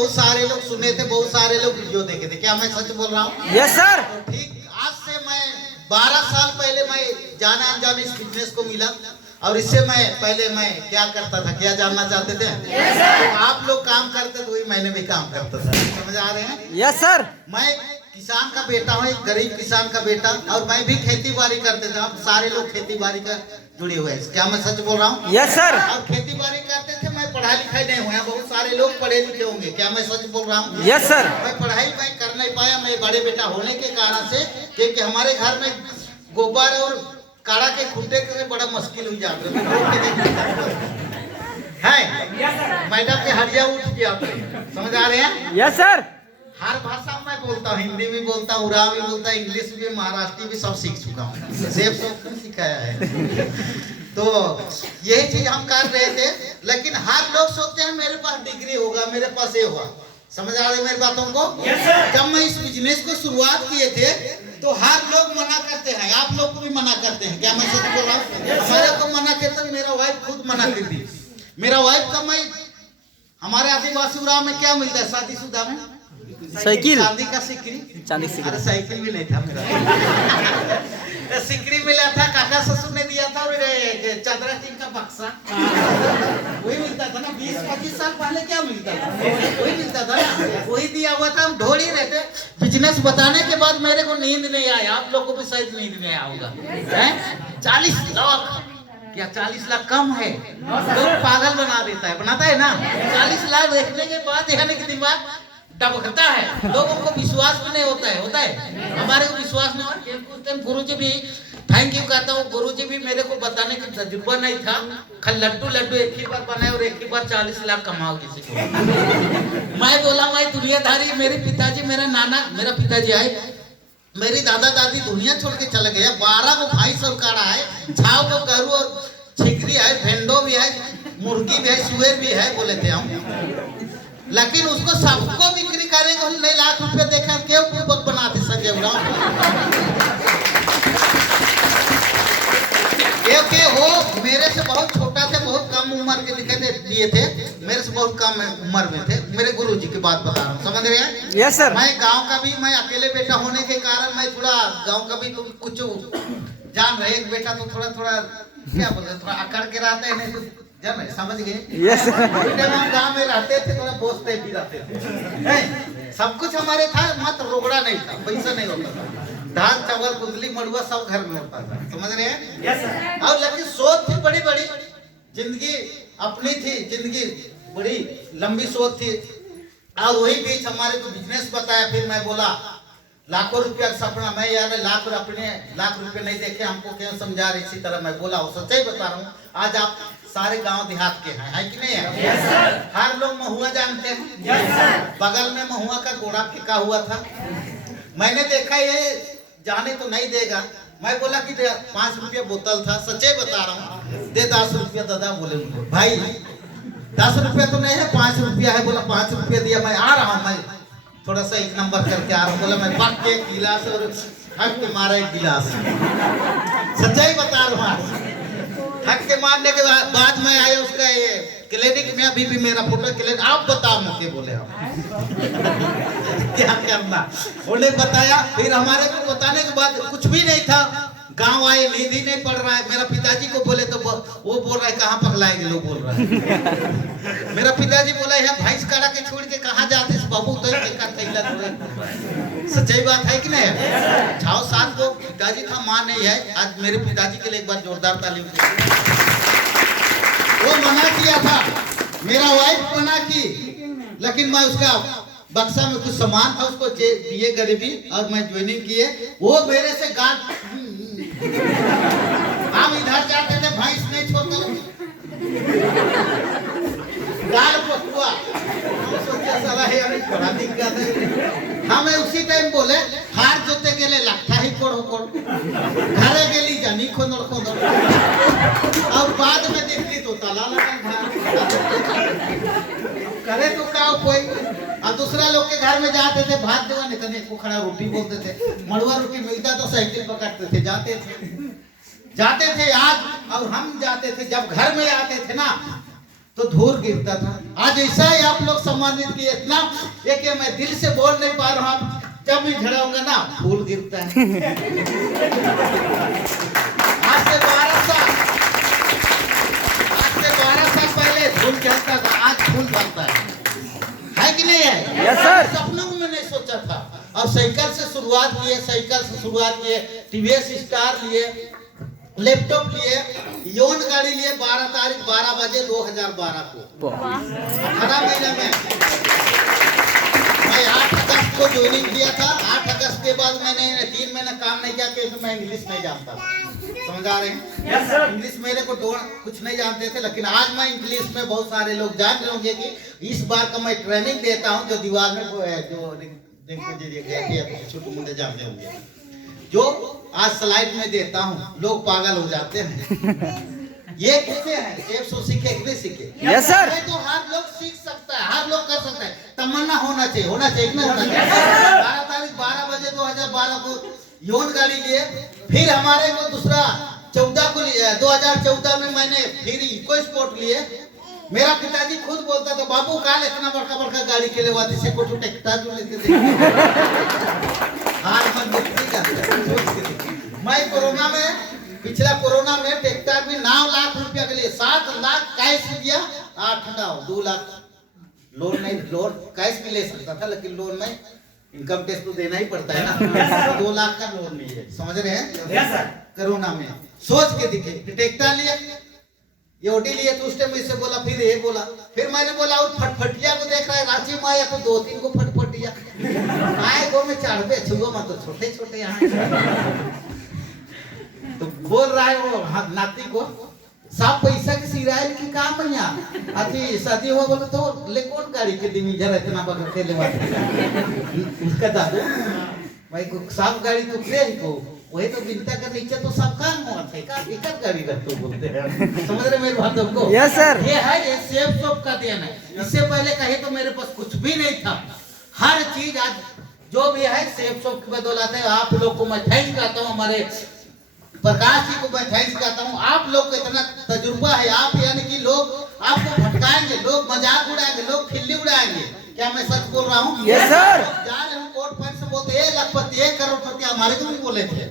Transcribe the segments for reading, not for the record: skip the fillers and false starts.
बहुत सारे लोग सुने थे, बहुत सारे लोग वीडियो देखे थे, क्या मैं सच बोल रहा हूँ? Yes sir. तो ठीक आज से मैं 12 साल पहले मैं जाने अनजाने इस बिजनेस को मिला, और इससे मैं पहले मैं क्या करता था, क्या जानना चाहते थे? तो आप लोग काम करते तो वही मैंने भी काम करता था, समझ आ रहे हैं? Yes sir. मैं किसान का बेटा हूँ, एक गरीब किसान का बेटा, और मैं भी खेती बाड़ी करते थे। अब सारे लोग खेती बाड़ी का जुड़े हुए हैं, क्या मैं सच बोल रहा हूँ? Yes sir. और खेती बाड़ी करते थे, मैं पढ़ाई लिखाई नहीं हुआ, बहुत सारे लोग पढ़े लिखे होंगे, क्या मैं सच बोल रहा हूँ? Yes sir. मैं पढ़ाई मैं कर नहीं पाया, मैं बड़े बेटा होने के कारण से, क्योंकि हमारे घर में गोबर और काड़ा के खुट्टे के बड़ा मुश्किल हो जाता है। मैडम के हरिया उठ गया, समझ आ रहे हैं? Yes sir. हर भाषा में बोलता हूँ, हिंदी भी बोलता हूँ, उड़ाव भी बोलता हूँ, इंग्लिश भी, महाराष्ट्री भी, सब सीख चुका हूँ, सब सिखाया है। तो यही चीज हम कर रहे थे, लेकिन हर लोग सोचते हैं मेरे पास डिग्री होगा, मेरे पास ये होगा, समझ आ रहे मेरी बातों को? जब मैं इस बिजनेस को शुरुआत किए थे तो हर लोग मना करते हैं, आप लोग को भी मना करते हैं, क्या मैं सच बोल रहा हूँ? मेरे को मना करते, मेरा वाइफ खुद मना कर दी। मेरा वाइफ का मैं हमारे आदिवासी उड़ाव में क्या मिलता है शादीशुदा में? साइकिल, चांदी का सिकड़ी। चांदी सिकड़ी। अरे साइकिल भी नहीं था मेरा। सिकड़ी मिला था, काका ससुर ने दिया था, और चादरा टीम का बक्सा वही मिलता था ना। 20-25 साल पहले क्या मिलता था? वही मिलता था ना, वही दिया हुआ था। हम ढोल ही रहते। बिजनेस बताने के बाद मेरे को नींद नहीं आया, आप लोग को भी शायद नींद नहीं आया होगा। 40 लाख, क्या 40 लाख कम है? लोग पागल बना देता है, बनाता है ना। 40 लाख देखने के बाद यानी कि दिमाग डबकता है, लोगों को विश्वास भी नहीं होता है, हमारे को विश्वास नहीं होता। गुरुजी भी थैंक यू कहता हूँ, गुरुजी भी मेरे को बताने का तजुर्बा नहीं था। लड्डू एक ही बार बनाए और एक ही बार 40 लाख कमाओ किसी को। मैं बोला मैं दुनियादारी, मेरे पिताजी, मेरा नाना, मेरा पिताजी आए, मेरी दादा दादी दुनिया छोड़ के चले गए। 12 को भाई सब काढ़ा है, झाव को करू और छिकरी है, भेंडो भी है, मुर्गी भी है, सुअर भी है, बोले थे हम। लेकिन उसको सबको बिक्री करेंगे, 9 लाख रुपए देखा क्यों पूर्वक बनाते संजय उराव? क्योंकि वो मेरे से बहुत छोटा थे, बहुत कम उम्र के लिए थे, मेरे से बहुत कम उम्र में थे। मेरे गुरुजी की बात बता रहा हूँ, समझ रहे हैं? Yes sir. मैं गांव का भी, मैं अकेले बेटा होने के कारण मैं थोड़ा गांव का भी कुछ जान रहे। एक बेटा तो थोड़ा क्या बोलते, थोड़ा अकड़ के रहता है, नहीं तो जब समझ गए। यस। हम गांव में रहते थे, थोड़ा बोझते भी रहते थे, सब कुछ हमारे था, मात्र रोकड़ा नहीं था, पैसा नहीं होता था, दाल चावल कुंदली मड़ुआ सब घर में होता था, समझ रहे हैं? Yes sir. और लेकिन सोच थी बड़ी बड़ी, जिंदगी अपनी थी, जिंदगी बड़ी लंबी सोच थी। और वही बीच हमारे को बिजनेस बताया, फिर मैं बोला लाखों रुपया का सपना, मैं यार लाख रुपए नहीं देखे, हमको क्यों समझा रहे? इसी तरह मैं बोला, वो सच्चाई बता रहा हूँ। आज आप सारे गांव देहात के हैं, है कि नहीं है? yes, sir. हर लोग महुआ जानते हैं। yes, sir. बगल में महुआ का घोड़ा फेंका हुआ था, मैंने देखा ये जाने तो नहीं देगा। मैं बोला कि 5 रुपया बोतल था, सच्चे बता रहा हूँ, दे 10 रुपया। दादा बोले भाई 10 रुपया तो नहीं है, 5 रुपया है। बोला 5 रुपया दिया, मैं आ रहा हूँ, मैं थोड़ा सा 1 नंबर करके आ रहा हूँ। बोला मैं पक के गिलास और हक के मारा 1 गिलास, सच्चाई बता रहा हूँ। हक के मारने के बाद मैं आया उसका ये क्लिनिक में, अभी भी मेरा फोटो क्लिनिक। आप बताओ मुझे, बोले आप क्या करना, उन्हें बताया। फिर हमारे को बताने के बाद कुछ भी नहीं था, गांव आए, नींद ही नहीं पड़ रहा है। मेरा पिताजी को बोले तो वो बोल रहा है कहाँ पकड़ाएंगे लोग, बोल रहा है। मेरा पिताजी बोला है भैंस काढ़ा के छोड़ के कहाँ जाते बाबू, तो सच्चाई बात है कि नहीं? छाओ साल को पिताजी था, माँ नहीं है। आज मेरे पिताजी के लिए एक बार जोरदार तालीम। वो मना किया था, मेरा वाइफ मना की, लेकिन मैं उसका बक्सा में कुछ सामान था, उसको दिए गरीबी, और मैं ज्वाइनिंग किए। वो मेरे से गांठ, हम इधर जाते थे, भैंस नहीं छोड़ता, गाल पकुआ, साला है अभी बड़ा दिक्कत है। हमें उसी टाइम बोले हार जोते के लिए लगता ही कोड़ घरे के लिए जानी खोदड़, और बाद में देखती तो ताला लगा करे तो का कोई। और दूसरा लोग के घर में जाते थे, भात देवा नहीं था, को खड़ा रोटी बोलते थे, मड़ुआ रोटी मिलता तो साइकिल पकड़ते थे, जाते थे आज। और हम जाते थे, जब घर में आते थे ना, तो धूल गिरता था। आज ऐसा ही आप लोग सम्मानित किए, इतना ये कि मैं दिल से बोल नहीं पा रहा हूँ, जब भी झड़ाऊंगा ना फूल गिरता है। आज से 12 साल पहले धूल गिरता था, आज फूल बनता है कि नहीं है? Yes sir. सपनों में नहीं सोचा था। और साइकिल से शुरुआत किए, टीवीएस स्टार लिए, लैपटॉप लिए, योन गाड़ी लिए 12 तारीख 12 बजे 2012 को 18 महीने में। मैं 8 अगस्त को ज्वाइनिंग किया था। 8 अगस्त के बाद मैंने 3 महीने काम नहीं किया क्योंकि मैं इंग्लिश नहीं जानता। समझ आ रहे हैं? Yes sir. इंग्लिश मेरे को कुछ नहीं जानते थे, लेकिन आज मैं इंग्लिश में बहुत सारे लोग जान रहे होंगे कि इस बार का मैं ट्रेनिंग देता हूँ जो दीवार में जो छोटे मुंडे जानते होंगे, जो आज स्लाइड में देता हूँ, लोग पागल हो जाते हैं। ये कैसे है? सेफ सो सीखे कि नहीं सीखे? Yes sir. तो हर लोग सीख सकता है, हर लोग कर सकता है। तमन्ना होना चाहिए कि नहीं होना चाहिए? 12 तारीख 12 बजे 2012 को योन गाड़ी लिए। फिर हमारे को दूसरा 14 को लिया। 2014 में मैंने फिर इको स्पोर्ट लिए। मेरा पिताजी खुद बोलता था, बाबू काल इतना बड़का गाड़ी के लिए वादी से कोठो टेक्टा जो लेते थे। हार मन देखते जाते। मैं पिछला कोरोना में ट्रैक्टर में 9 लाख रुपया के लिए 7 लाख कैश दिया, 2 लाख लोन नहीं, लोन कैश भी ले सकता था, लेकिन लोन में इनकम टैक्स तो देना ही पड़ता है ना। 2 लाख का लोन नहीं है, समझ रहे हैं? कोरोना में सोच के दिखे। ट्रैक्टर लिया, ये ओटी लिए तो उस टाइम इससे बोला, फिर ये बोला, फिर मैंने बोला और फटफटिया को देख रहा है रांची में या तो 2-3 को फटफटिया आए गो में चढ़ पे छुओ मत, तो छोटे यहाँ तो बोल रहा है वो नाती को, सब पैसा के सिराइल की काम भैया अति शादी हुआ बोले तो ले कौन गाड़ी के दिन जरा इतना बगल के ले उसका दादू भाई को सब गाड़ी तो क्लियर को वही तो बिनता का नीचे तो सब काम हुआ था, एक गाड़ी रख तो बोलते हैं। समझ रहे मेरे बात को? Yes sir. ये है, ये सेफ शॉप का देन है। इससे पहले कहे तो मेरे पास कुछ भी नहीं था। हर चीज आज जो भी है सेफ शॉप की बदौलत है। आप लोग को मैं थैंक करता हूँ, हमारे प्रकाश जी को मैं थैंक्स करता हूँ। आप लोग को इतना तजुर्बा है, आप यानी कि लोग आपको भटकाएंगे, लोग मजाक उड़ाएंगे, लोग खिल्ली उड़ाएंगे। क्या मैं सच बोल रहा हूँ? Yes sir. जा रहे हम कोर्ट पैंट से बोलते 1 लखपति 1 करोड़पति हमारे को भी बोले थे।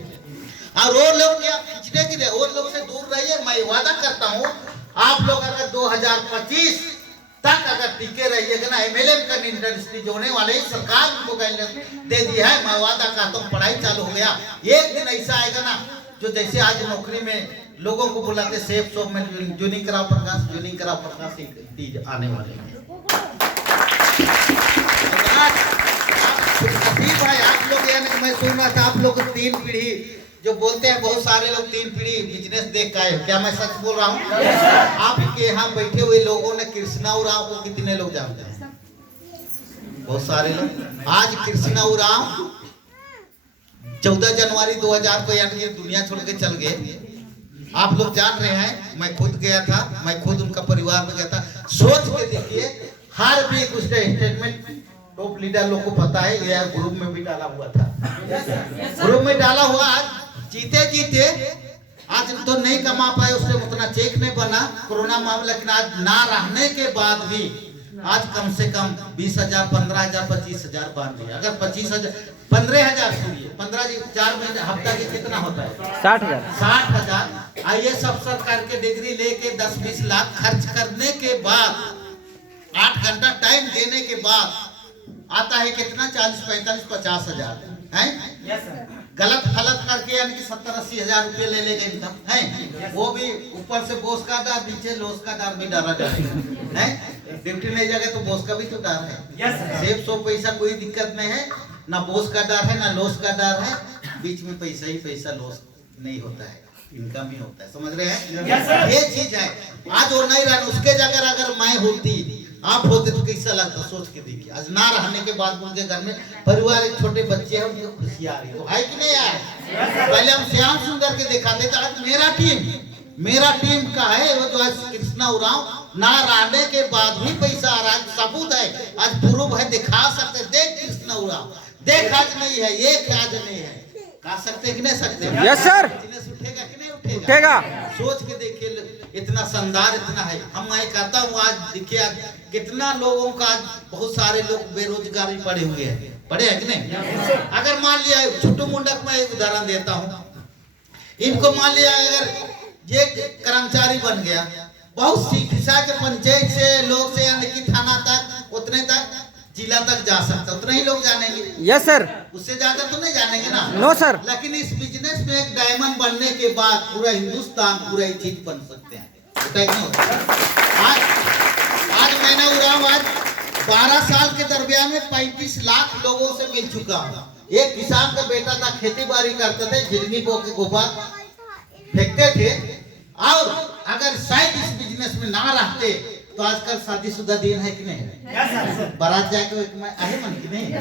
और वो लोग क्या खींचने की वो लोग से दूर रहिए। मैं वादा करता हूँ आप लोग अगर 2025 तक अगर टिके रहिएगा ना, एमएलए का इंडस्ट्री जो होने वाले सरकार को गाइडलाइन दे दी है। मैं वादा करता हूँ पढ़ाई चालू हो गया, एक दिन ऐसा आएगा ना जो जैसे आज नौकरी में लोगों को बुलाते सेफ शॉप में ज्वाइनिंग कराओ प्रकाश आने वाले हैं। आप लोग यानी मैं सुन रहा था आप लोग 3 पीढ़ी जो बोलते हैं, बहुत सारे लोग 3 पीढ़ी बिजनेस देख के आए। क्या मैं सच बोल रहा हूँ? आपके यहाँ बैठे हुए लोगों ने कृष्णा उरांव को कितने लोग जानते हैं? बहुत सारे लोग। आज कृष्णा उरांव 14 जनवरी 2000 को यानी कि दुनिया छोड़ के चल गए। आप लोग जान रहे हैं, मैं खुद गया था, मैं खुद उनका परिवार में गया था। सोच के देखिए, हर भी उसका स्टेटमेंट टॉप लीडर लोग को पता है, यह ग्रुप में भी डाला हुआ था। ग्रुप में डाला हुआ। आज जीते आज तो नहीं कमा पाए, उससे उतना चेक नहीं बना कोरोना मामला, लेकिन आज ना रहने के बाद भी आज कम से कम 20,000 15,000 25,000 बांध दिया। अगर 25,000 15,000 सुनिए, 15,000 में हफ्ता के कितना होता है? 60,000। आइए सब सरकार के डिग्री लेके 10-20 लाख खर्च करने के बाद 8 घंटा टाइम देने के बाद आता है कितना? 40-45-50,000 है। गलत फलत करके यानी कि 70-80,000 रुपये ले लेंगे इनकम है। वो भी ऊपर से बोस का डर, नीचे लोस का डर भी डरा जाएगा है। ड्यूटी नहीं जाएगा तो बोस का भी तो डर है। सेफ सो पैसा कोई दिक्कत नहीं है, ना बोस का डर है ना लोस का डर है। बीच में पैसा ही पैसा, लोस नहीं होता है, इनकम ही होता है। समझ रहे हैं? ये चीज है। आज वो नहीं रहा, उसके जगह अगर मैं होती आप होते तो कैसा लगता? सोच के देखिए। आज ना रहने के बाद उनके घर में परिवार एक छोटे बच्चे हैं, उनको खुशी आ रही है कि नहीं आए? पहले हम श्याम सुंदर के दिखाते थे, आज मेरा टीम का है वो जो आज कृष्णा उरांव ना रहने के बाद भी पैसा आ रहा है। सबूत है, आज प्रूफ है, दिखा सकते। देख कृष्णा उरांव, देख आज नहीं है, ये आज नहीं है, कह सकते कि नहीं सकते? Yes sir. उठेगा कि नहीं उठेगा? उठेगा। सोच के देखिए। इतना शानदार इतना है। हम मैं कहता हूँ आज देखिए आज कितना लोगों का आज बहुत सारे लोग बेरोजगारी पड़े हुए हैं, पड़े हैं कि नहीं। अगर मान लिया छोटू मुंडक में एक उदाहरण देता हूँ, इनको मान लिया अगर ये कर्मचारी बन गया, बहुत शिक्षा के पंचायत से लोग से यानी कि थाना तक उतने तक जिला तक जा सकता, उतने ही लोग जानेंगे। यस सर, उससे ज्यादा तो नहीं जानेंगे ना। No sir. लेकिन इस बिजनेस में एक डायमंड बनने के बाद पूरा हिंदुस्तान पूरा एक चीज बन सकते हैं। आज मैंने उराव 12 साल के दरमियान में 35 लाख लोगों से मिल चुका हूँ। एक किसान का बेटा था, खेती बाड़ी करते थे, झिलनी बो के गोबर फेंकते थे, और अगर शायद इस बिजनेस में ना रहते तो आजकल शादीशुदा दिन है कि नहीं, बारात जाके आहे मन की नहीं।